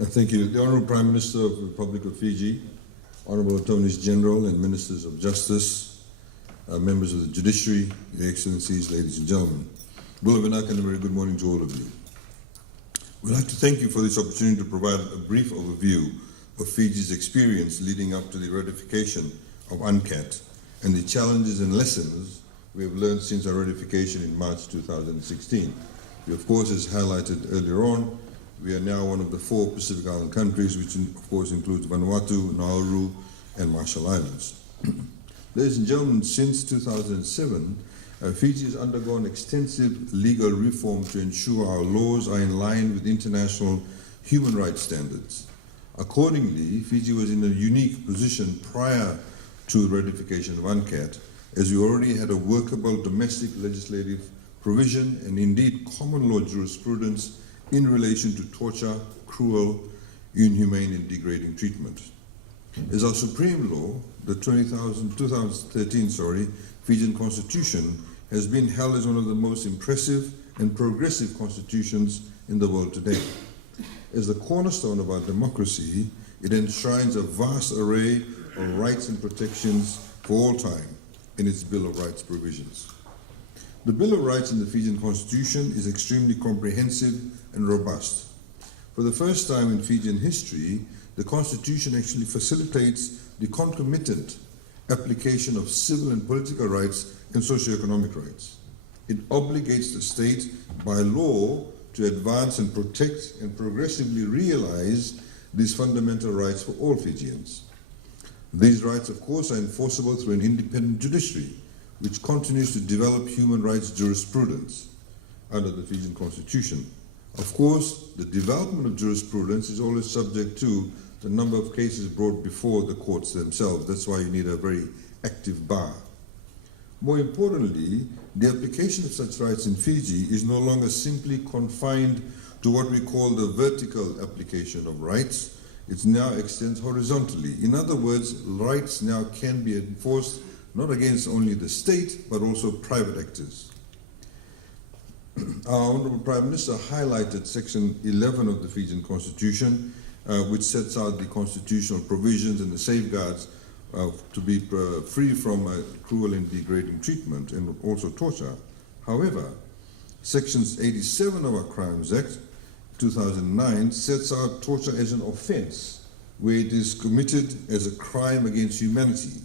Thank you. The Honourable Prime Minister of the Republic of Fiji, Honourable Attorneys General and Ministers of Justice, members of the Judiciary, Your Excellencies, ladies and gentlemen. Bulavinak and a very good morning to all of you. We'd like to thank you for this opportunity to provide a brief overview of Fiji's experience leading up to the ratification of UNCAT and the challenges and lessons we have learned since our ratification in March 2016. We, of course, as highlighted earlier on, we are now one of the 4 Pacific Island countries, which of course includes Vanuatu, Nauru, and Marshall Islands. Ladies and gentlemen, since 2007, Fiji has undergone extensive legal reform to ensure our laws are in line with international human rights standards. Accordingly, Fiji was in a unique position prior to the ratification of UNCAT, as we already had a workable domestic legislative provision and indeed common law jurisprudence in relation to torture, cruel, inhumane and degrading treatment. As our supreme law, the 2013 Fijian Constitution has been held as one of the most impressive and progressive constitutions in the world today. As the cornerstone of our democracy, it enshrines a vast array of rights and protections for all time in its Bill of Rights provisions. The Bill of Rights in the Fijian Constitution is extremely comprehensive and robust. For the first time in Fijian history, the Constitution actually facilitates the concomitant application of civil and political rights and socio-economic rights. It obligates the state by law to advance and protect and progressively realize these fundamental rights for all Fijians. These rights, of course, are enforceable through an independent judiciary, which continues to develop human rights jurisprudence under the Fijian Constitution. Of course, the development of jurisprudence is always subject to the number of cases brought before the courts themselves. That's why you need a very active bar. More importantly, the application of such rights in Fiji is no longer simply confined to what we call the vertical application of rights. It now extends horizontally. In other words, rights now can be enforced not against only the state, but also private actors. Our Honourable Prime Minister highlighted Section 11 of the Fijian Constitution, which sets out the constitutional provisions and the safeguards to be free from cruel and degrading treatment and also torture. However, Sections 87 of our Crimes Act, 2009, sets out torture as an offence where it is committed as a crime against humanity.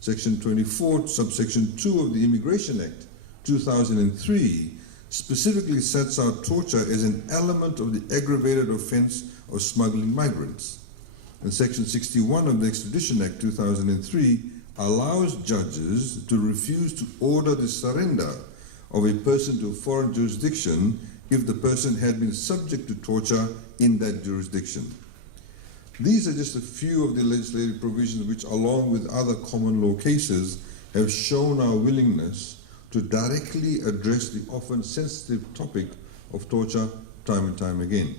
Section 24, subsection 2 of the Immigration Act, 2003, specifically sets out torture as an element of the aggravated offence of smuggling migrants. And Section 61 of the Extradition Act, 2003, allows judges to refuse to order the surrender of a person to a foreign jurisdiction if the person had been subject to torture in that jurisdiction. These are just a few of the legislative provisions which, along with other common law cases, have shown our willingness to directly address the often sensitive topic of torture time and time again.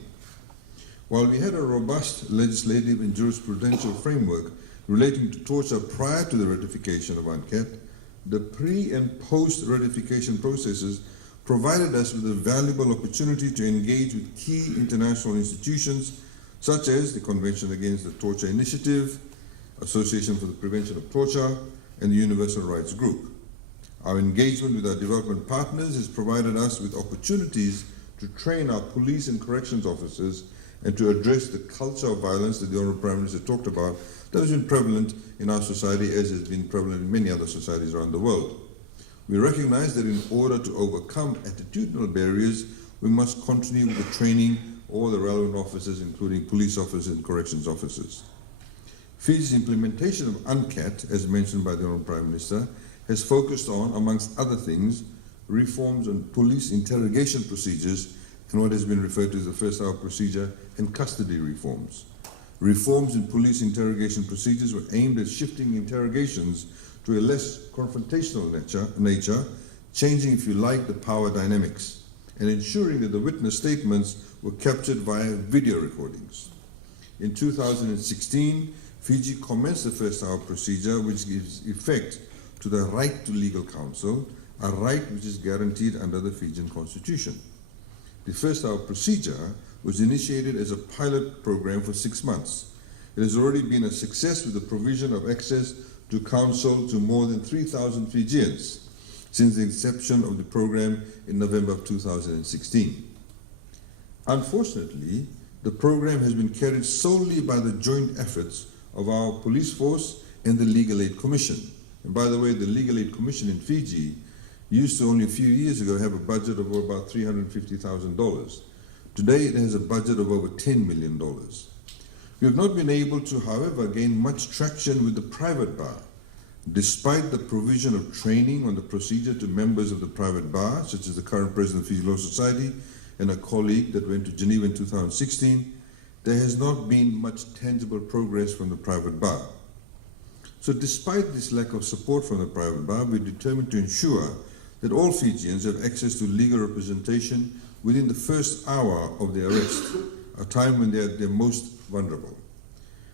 While we had a robust legislative and jurisprudential framework relating to torture prior to the ratification of UNCAT, the pre- and post-ratification processes provided us with a valuable opportunity to engage with key international institutions such as the Convention Against the Torture Initiative, Association for the Prevention of Torture, and the Universal Rights Group. Our engagement with our development partners has provided us with opportunities to train our police and corrections officers and to address the culture of violence that the Honourable Prime Minister talked about that has been prevalent in our society as has been prevalent in many other societies around the world. We recognize that in order to overcome attitudinal barriers, we must continue with the training all the relevant officers, including police officers and corrections officers. Fiji's implementation of UNCAT, as mentioned by the Honourable Prime Minister, has focused on, amongst other things, reforms on police interrogation procedures and what has been referred to as the first hour procedure and custody reforms. Reforms in police interrogation procedures were aimed at shifting interrogations to a less confrontational nature, changing, if you like, the power dynamics, and ensuring that the witness statements were captured via video recordings. In 2016, Fiji commenced the first hour procedure, which gives effect to the right to legal counsel, a right which is guaranteed under the Fijian Constitution. The first hour procedure was initiated as a pilot program for 6 months. It has already been a success with the provision of access to counsel to more than 3,000 Fijians since the inception of the program in November of 2016. Unfortunately, the program has been carried solely by the joint efforts of our police force and the Legal Aid Commission. And by the way, the Legal Aid Commission in Fiji used to only a few years ago have a budget of about $350,000. Today it has a budget of over $10 million. We have not been able to, however, gain much traction with the private bar, despite the provision of training on the procedure to members of the private bar, such as the current president of the Fiji Law Society and a colleague that went to Geneva in 2016, there has not been much tangible progress from the private bar. So despite this lack of support from the private bar, we're determined to ensure that all Fijians have access to legal representation within the first hour of their arrest, a time when they are their most vulnerable.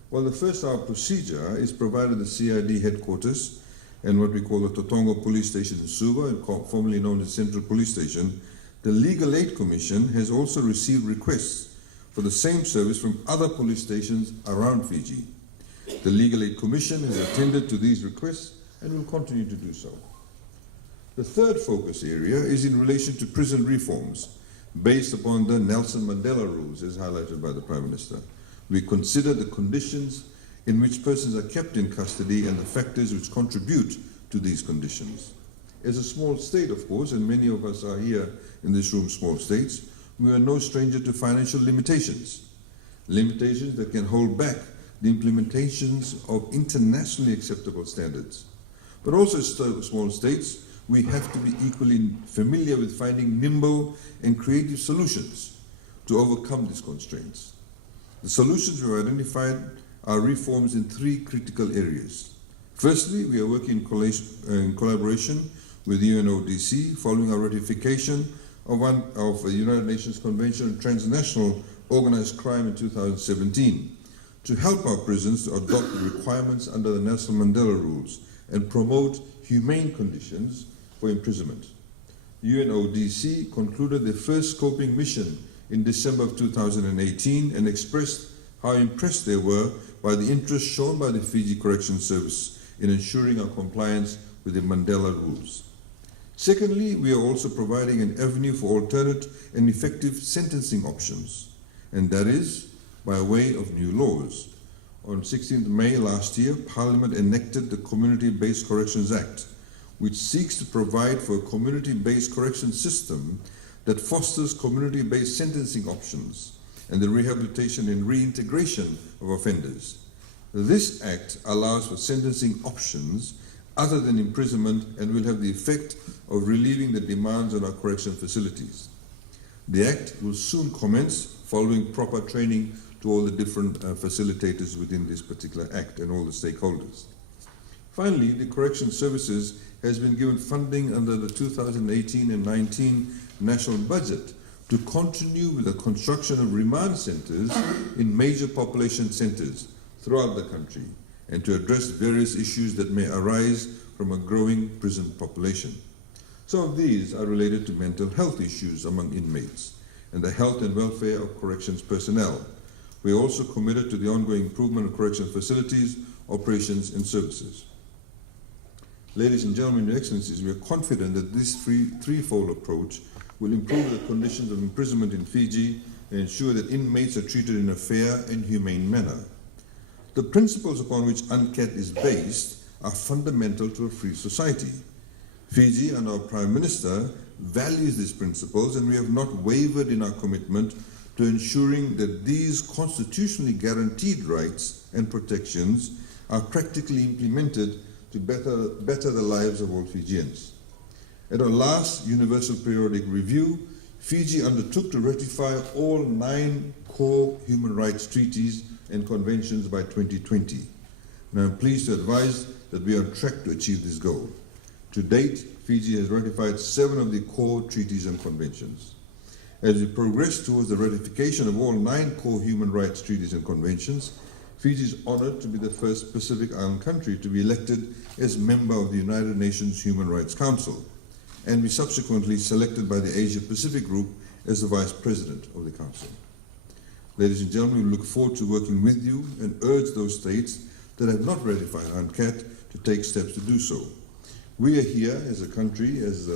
While the first hour procedure is provided at the CID headquarters and what we call the Totongo Police Station in Suva, formerly known as Central Police Station, the Legal Aid Commission has also received requests for the same service from other police stations around Fiji. The Legal Aid Commission has attended to these requests and will continue to do so. The third focus area is in relation to prison reforms based upon the Nelson Mandela rules, as highlighted by the Prime Minister. We consider the conditions in which persons are kept in custody and the factors which contribute to these conditions. As a small state, of course, and many of us are here in this room small states, we are no stranger to financial limitations that can hold back the implementations of internationally acceptable standards. But also as small states, we have to be equally familiar with finding nimble and creative solutions to overcome these constraints. The solutions we have identified are reforms in 3 critical areas. Firstly, we are working in collaboration with the UNODC following our ratification of the United Nations Convention on Transnational Organized Crime in 2017 to help our prisons to adopt the requirements under the Nelson Mandela rules and promote humane conditions for imprisonment. UNODC concluded their first scoping mission in December of 2018 and expressed how impressed they were by the interest shown by the Fiji Corrections Service in ensuring our compliance with the Mandela rules. Secondly, we are also providing an avenue for alternate and effective sentencing options, and that is by way of new laws. On 16th May last year, Parliament enacted the Community-Based Corrections Act, which seeks to provide for a community-based correction system that fosters community-based sentencing options and the rehabilitation and reintegration of offenders. This act allows for sentencing options other than imprisonment and will have the effect of relieving the demands on our correction facilities. The act will soon commence following proper training to all the different facilitators within this particular act and all the stakeholders. Finally, the Correction Services has been given funding under the 2018 and 19 national budget to continue with the construction of remand centers in major population centers throughout the country and to address various issues that may arise from a growing prison population. Some of these are related to mental health issues among inmates and the health and welfare of corrections personnel. We are also committed to the ongoing improvement of correction facilities, operations, and services. Ladies and gentlemen, Your Excellencies, we are confident that this threefold approach will improve the conditions of imprisonment in Fiji and ensure that inmates are treated in a fair and humane manner. The principles upon which UNCAT is based are fundamental to a free society. Fiji and our Prime Minister values these principles, and we have not wavered in our commitment to ensuring that these constitutionally guaranteed rights and protections are practically implemented to better the lives of all Fijians. At our last Universal Periodic Review, Fiji undertook to ratify all 9 core human rights treaties and conventions by 2020. And I'm pleased to advise that we are on track to achieve this goal. To date, Fiji has ratified 7 of the core treaties and conventions. As we progress towards the ratification of all 9 core human rights treaties and conventions, Fiji is honored to be the first Pacific Island country to be elected as member of the United Nations Human Rights Council, and be subsequently selected by the Asia Pacific Group as the Vice President of the Council. Ladies and gentlemen, we look forward to working with you and urge those states that have not ratified UNCAT to take steps to do so. We are here as a country, as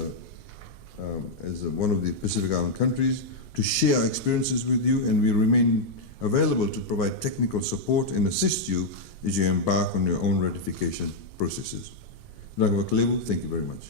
one of the Pacific Island countries, to share our experiences with you, and we remain available to provide technical support and assist you as you embark on your own ratification processes. Thank you very much.